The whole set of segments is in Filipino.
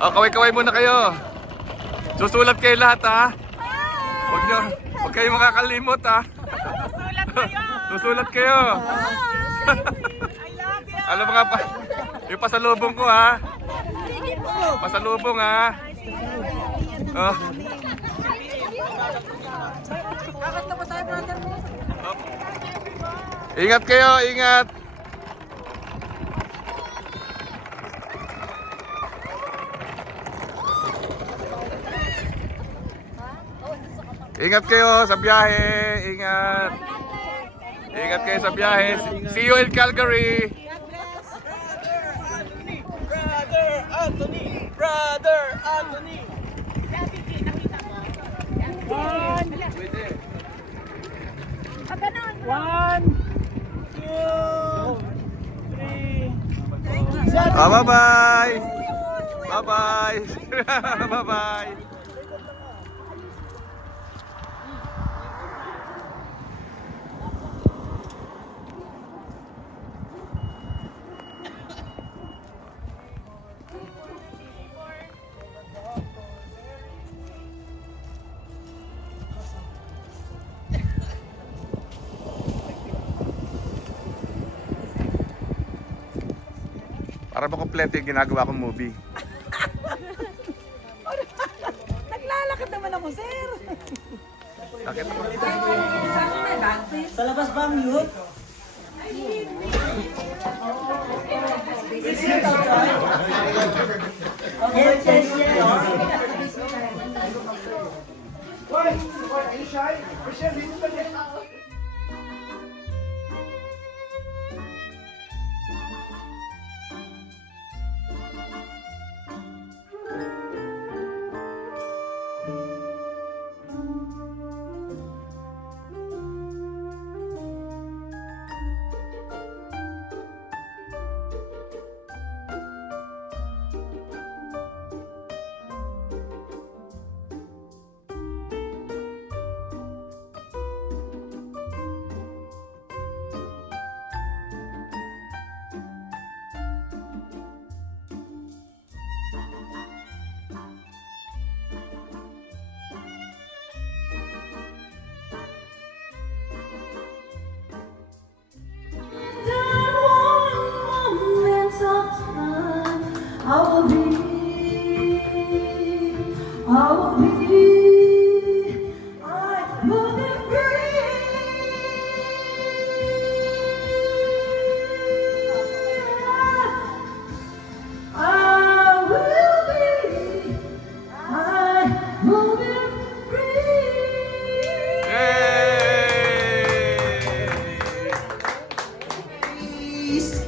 Oh, kaway-kaway muna kayo. Susulat kayo lahat ha. Huwag kayo makakalimot ha. Susulat kayo. Alam mo nga pa, yung pasalubong ko ha. Pasalubong ha. Oh. Ingat kayo, ingat. Ingat kayo sa biyahe, ingat. Ingat kayo sa biyahe. See you in Calgary. Brother Anthony. One, two, three. Bye-bye. Bye-bye. Bye-bye. Para ba kompleto yung ginagawa kong movie? Naglalakad naman ako, sir. Bakit mo? Sa labas ba ang youth?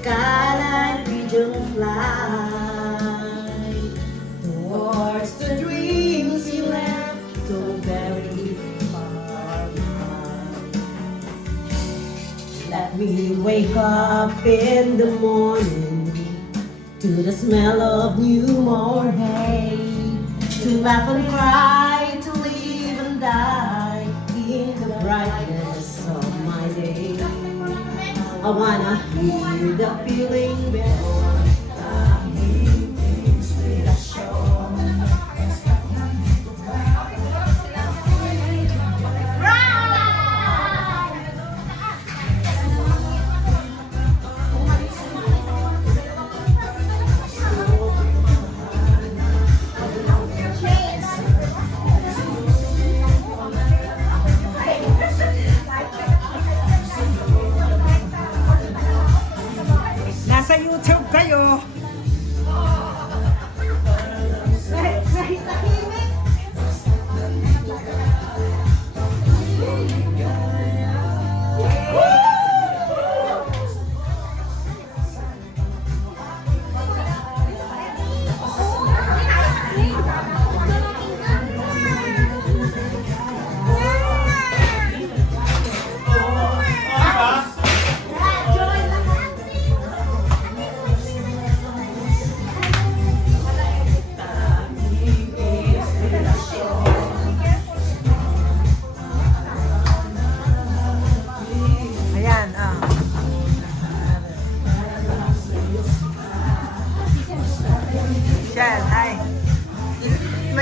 Skyline pigeon fly towards the dreams you left so very far behind. Let me wake up in the morning to the smell of new mown hay, to laugh and cry, to live and die in the brightness of my day. I wanna hear the feeling bell. Nasa YouTube kayo.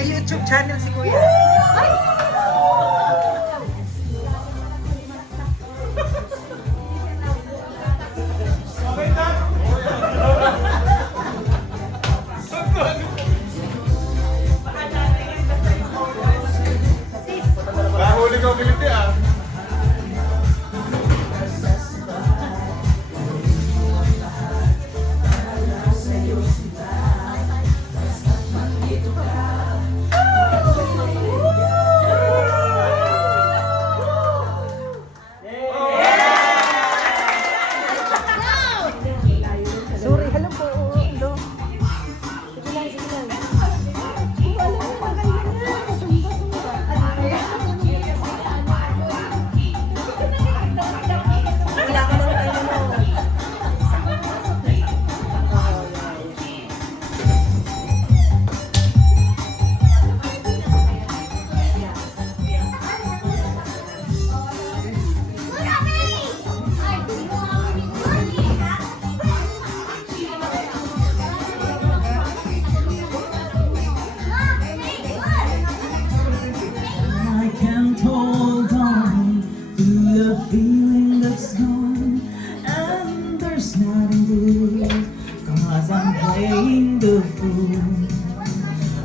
May YouTube channel si Kuya. Kahuli ko biliti ah. Sorry, hello po. Hello. Sige lang, sige lang. Wala ka naman tayo mo. I can't hold on to the feeling that's gone, and there's nothing to it, 'cause I'm playing the fool.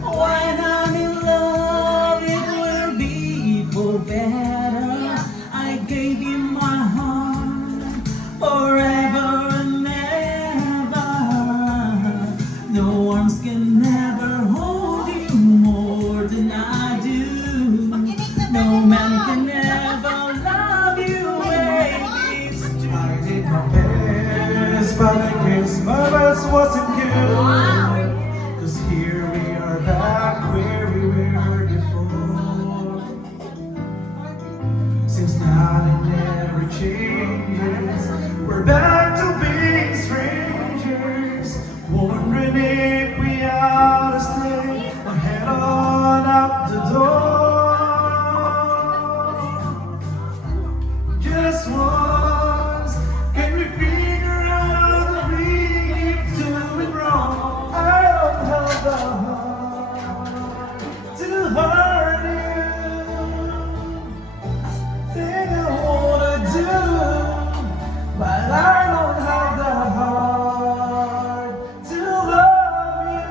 When I'm in love, it will be for better. I gave you my heart forever and ever. No arms can never hold you more than I do. No man can ever love you, baby. I did my best, but I guess my best wasn't good. Cause here we are back where we were before. Seems nothing ever changes. We're back to being strangers, wondering if we ought to stay or head on out the door. Just once, can we figure out that we keep doing wrong? I don't have the heart to hurt you. Thing I wanna do, but I don't have the heart to love you.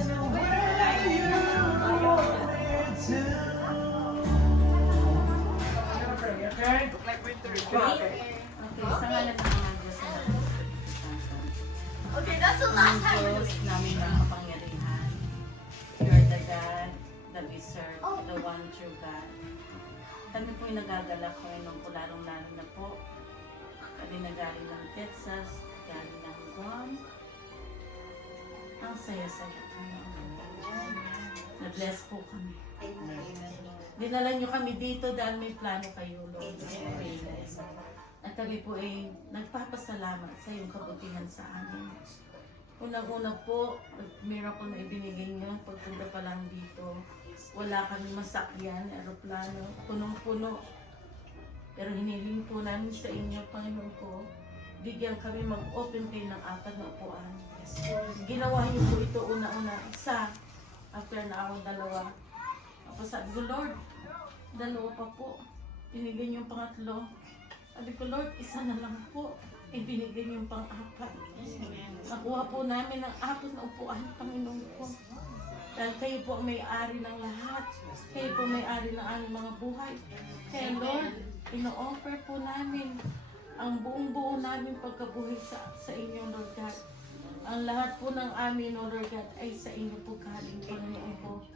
The way you want me to. Okay, that's the last time we're Diyos doing namin ng kapangyarihan. You are the God that we serve, the one true God. Kami po'y nagagalak ngayon ng lalong-lalo na po. Kami nagaling ng Texas, galing ng Guam. Ang saya-saya kami. Na-bless po kami. Dinala niyo kami dito dahil may plano kayo, Lord. Praise. At kami po ay nagpapasalamat sa iyong kabutihan sa amin. Unang-una po, miracle na ibinigay niyo pagpunta pa lang dito. Wala kami masakyan, aeroplano, punong-puno. Pero hiniling po namin sa inyo, Panginoon ko, bigyan kami mag-open kayo ng 4 na upuan. Ginawa niyo po ito una-una, isa, after na ako 2. Ako sabi ko, Lord, 2 pa po. Binigyan niyo yung 3. Sabi ko, Lord, 1 na lang po. Ibinigay niyo yung 4. Nakuha po namin ng 4 na upuan, Panginoon ko. Dahil kayo po ang may-ari ng lahat. Kayo po may-ari ng aming mga buhay. Kaya Lord, ino-offer po namin ang buong-buo namin pagkabuhay sa inyo, Lord God. Ang lahat po ng amin, O Lord God, ay sa inyo po galing, Panginoon ko.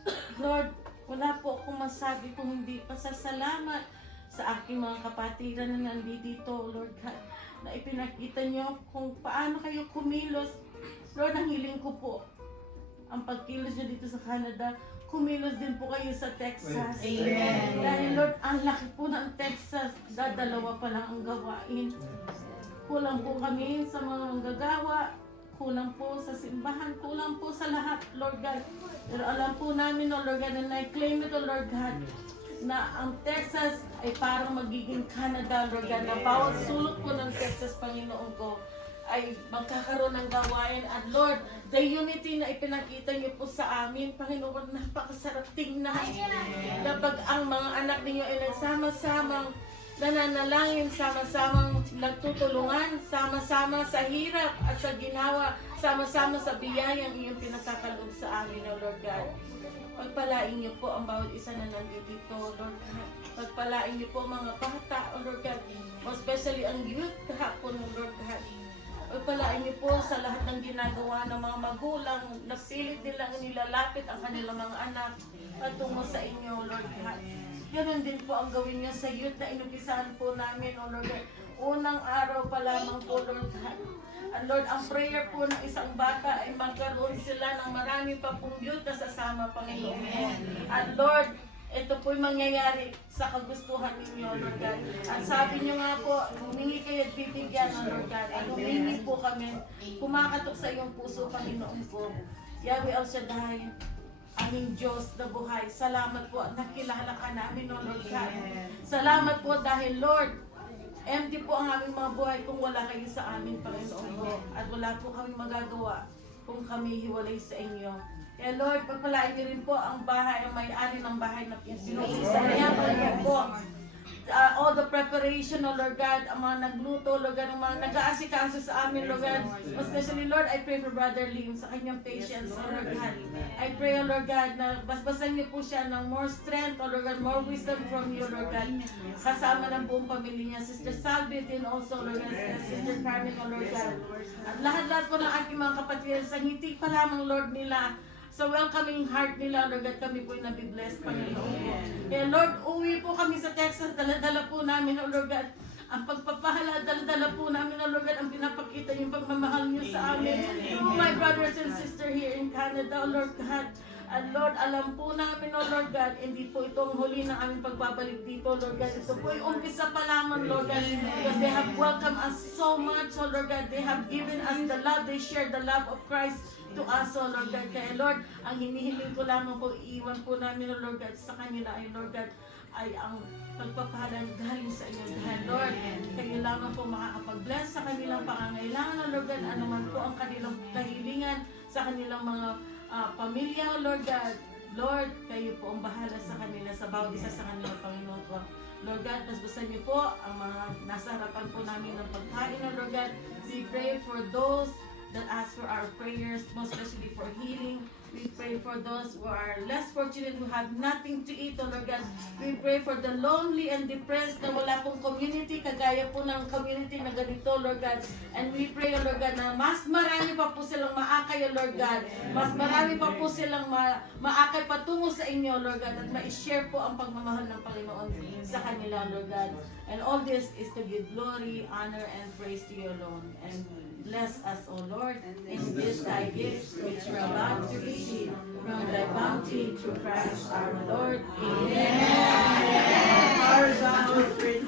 Lord, wala po akong masabi kung hindi pasasalamat sa aking mga kapatiran na nandito, Lord God, na ipinakita niyo kung paano kayo kumilos. Lord, ang hiling ko po, ang pagkilos niyo dito sa Canada, kumilos din po kayo sa Texas. Amen. Dahil Lord, ang laki po ng Texas, 2 pa lang ang gawain. Kulang po kami sa mga gagawa, kulang po sa simbahan, kulang po sa lahat, Lord God. Pero alam po namin, O Lord God, and I claim it, O Lord God, na ang Texas ay parang magiging Canada, Lord God, na bawat sulok po ng Texas, Panginoon ko, ay magkakaroon ng gawain. At Lord, the unity na ipinakita niyo po sa amin, Panginoon, napakasarap tingnan. Kapag ang mga anak ninyo ay nagsama-samang nananalangin, sama-samang nagtutulungan, sama-sama sa hirap at sa ginawa, sama-sama sa biyayang iyong pinagkakaloob sa amin, O Lord God. Pagpalain niyo po ang bawat isa na nandito, Lord God. Pagpalain niyo po mga bata, O Lord God. Especially ang youth kahapon, O Lord God. Pagpalain niyo po sa lahat ng ginagawa ng mga magulang na pilit nilang nilalapit ang kanilang mga anak patungo sa inyo, Lord God. Ganun din po ang gawin niyo sa youth na inupisahan po namin, O Lord God. Unang araw pa lamang po, Lord God. And Lord, ang prayer po ng isang bata ay magkaroon sila ng marami pa pong youth na sasama, Panginoon. And Lord, ito po'y mangyayari sa kagustuhan ninyo, Lord God. At sabi niyo nga po, humingi kayo at bibigyan, Lord God. At humingi po kami, kumakatok sa iyong puso, Panginoon po. Yahweh El Shaddai, aming Diyos na buhay. Salamat po at nakilala ka namin, O Lord God. Salamat po dahil, Lord, empty po ang aming mga buhay kung wala kayo sa amin, Panginoon po. At wala po kami magagawa kung kami hiwalay sa inyo. Kaya Lord, pagpalain niyo rin po ang bahay, ang may-ari ng bahay na sinuisa niya, Panginoon po. All the preparation, O Lord God, ang mga nagluto, Lord God, ang mga nag-aasikaso sa amin, Lord God. Especially, Lord, I pray for Brother Liam sa kanyang patience, O Lord God. I pray, O Lord God, na basbasan niyo po siya ng more strength, O Lord God, more wisdom from you, Lord God. Kasama ng buong pamilya niya, Sister Salvi din also, Lord God, Sister Carmen, O Lord God. At lahat-lahat po ng aking mga kapatid, sa ngiti pa lamang, Lord, nila, sa welcoming heart nila, Lord God, kami po'y nabibless, Panginoon po. Kaya Lord, uwi po kami sa Texas, dala-dala po namin, O Lord God, ang pagpapahala, dala-dala po namin, O Lord God, ang pinapakita yung pagmamahal niyo sa amin. To my brothers and sisters here in Canada, O Lord God. And Lord, alam po namin, O Lord God, hindi po itong huli ng aming pagbabalik dito, Lord God. Ito po yung umpisa pa lamang, Lord God, because they have welcomed us so much, O Lord God. They have given us the love, they share the love of Christ to us, O Lord God. Kaya Lord, ang hinihiling ko lamang po, iiwan po namin, O Lord God, sa kanila ay, Lord God, ay ang pagpapahalang galing sa inyo. Dahil Lord, kayo lamang po makakapag-bless sa kanilang pangangailangan, O Lord God, anuman po ang kanilang kahilingan sa kanilang mga pamilya, O Lord God. Lord, kayo po ang bahala sa kanila, sa bawat isa sa kanilang Panginoon ko. Lord God, basbasan niyo po ang mga nasa harapan po namin ng pagkain, O Lord God. We pray for those that ask for our prayers, most especially for healing. We pray for those who are less fortunate, who have nothing to eat, O Lord God. We pray for the lonely and depressed na wala pong community, kagaya po ng community na ganito, Lord God. And we pray, O Lord God, na mas marami pa po silang maakay, O Lord God. Mas marami pa po silang maakay patungo sa inyo, Lord God. At ma-share po ang pagmamahal ng Panginoon sa kanila, Lord God. And all this is to give glory, honor, and praise to you alone. And bless us, O Lord, in this thy gift, which we're about to receive from thy bounty through Christ our Lord. Amen.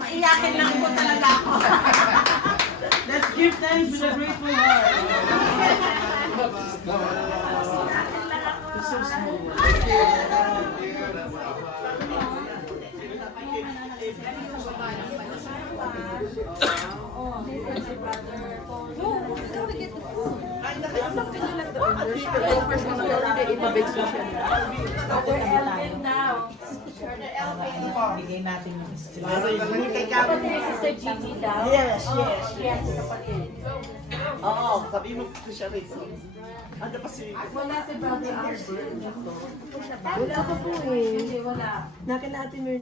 Maiyakin lang po talaga ako. Let's give thanks to the grateful heart. It's so small. Bigay natin yung kay Kevin. Sister Gigi daw? Yes, yes. Yes, kapatid. Oo, sabi mo ko siya rito. Ano pa si... Wala si Brother Albert. Wala pa po eh. Hindi, wala. Nakin natin